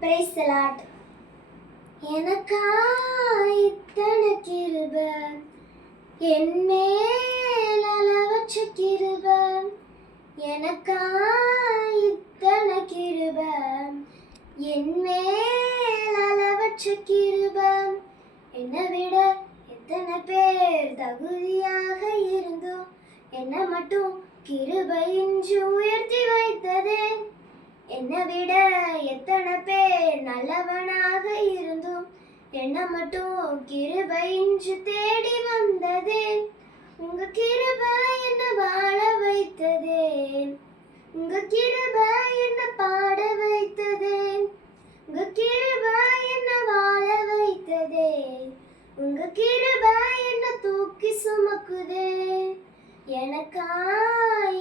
பிரைசலாட் எனக்கா இத்தனை கிருப என் மேல் அளவற்ற கிருப எனக்கா இத்தனை கிருப என் மேல் அளவற்ற கிருப என்னை விட எத்தனை பேர் தகுதியாக இருந்தோம் என்னை மட்டும் கிருபையின்றி உயர்த்தி வைத்ததே. என்னை விட எத்தனை நல்லவனாக இருந்தும் என்னை மட்டும் கிருபை இன்று தேடி வந்ததே உங்க கிருபை என்ன வாழ வைத்ததே உங்க கிருபை என்ன பாட வைத்ததே உங்க கிருபை என்ன வாழ வைத்ததே உங்க கிருபை என்ன தூக்கி சுமக்குதே எனக்கா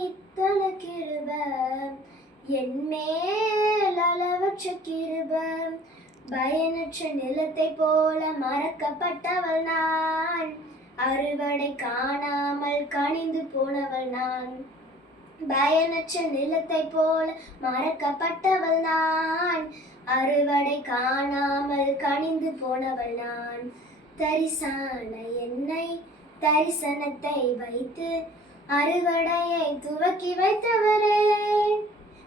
இத்தனை கிருபை. என் மேல் அளவற்ற கிருபை பயனற்ற நிலத்தை போல மறக்கப்பட்டவள் நான். அறுவடை காணாமல் கனிந்து போனவள் நான். பயனற்ற நிலத்தை போல மறக்கப்பட்டவள் நான். அறுவடை காணாமல் கனிந்து போனவள் நான். தரிசான என்னை தரிசனத்தை வைத்து அறுவடையை துவக்கி வைத்தவரே.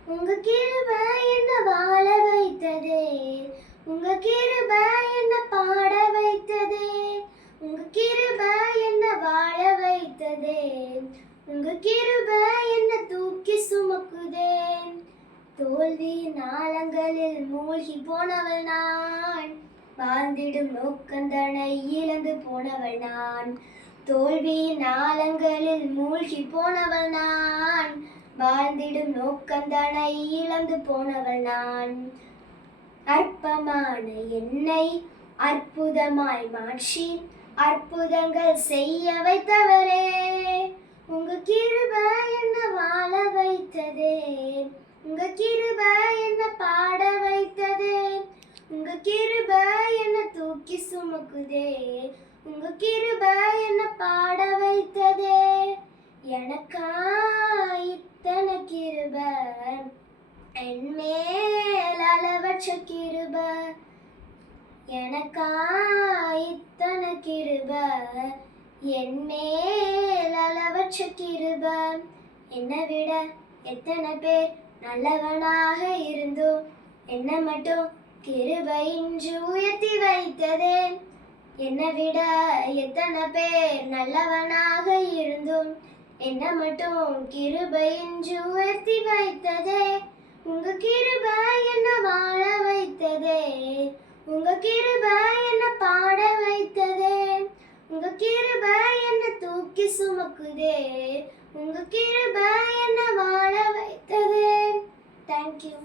உங்க கிருபை என்ன வாழ வைத்ததே? உங்க கிருபை என்ன பாட வைத்ததே? உங்க கிருபை என்ன வாழ வைத்ததே? உங்க கிருபை என்ன தூக்கி சுமக்குதே? தோல்வி நாளங்களில் மூழ்கி போனவள் நான். வாழ்ந்திடும் நோக்கந்தனை இழந்து போனவள் நான். தோல்வி நாளங்களில் மூழ்கி போனவள் நான். வாழ்ந்திடும் நோக்கந்தனை இழந்து போனவள் நான். அற்பமான என்னை அற்புதமாய் மாற்றி அற்புதங்கள் செய்ய வைத்தவரே உங்க கிருப என்ன வாழ வைத்ததே. உங்க கிருப என்ன பாட வைத்ததே. உங்க கிருப என்ன தூக்கி சுமக்குதே. உங்க கிருப என்ன பாட வைத்ததே. எனக்காய் இத்தனை கிருபை என் மேல் அளவற்ற கிருபை. எனக்கா இத்தனை என் மேல் அளவற்ற கிருப. என்னை விட எத்தனை பேர் நல்லவனாக இருந்தோ என்னை மட்டும் கிருபையின்றி உயர்த்தி வைத்ததே. என்னை விட எத்தனை பேர் நல்லவனாக இருந்தும் என்னை மட்டும் கிருபையின்றி உயர்த்தி வைத்ததே. உங்க கிருபை என்ன வாழ வைத்ததே? உங்க கிருபை என்ன பாட வைத்ததே? உங்க கிருபை என்ன தூக்கி சுமக்குதே? உங்க கிருபை என்ன வாழ வைத்ததே? தேங்க்யூ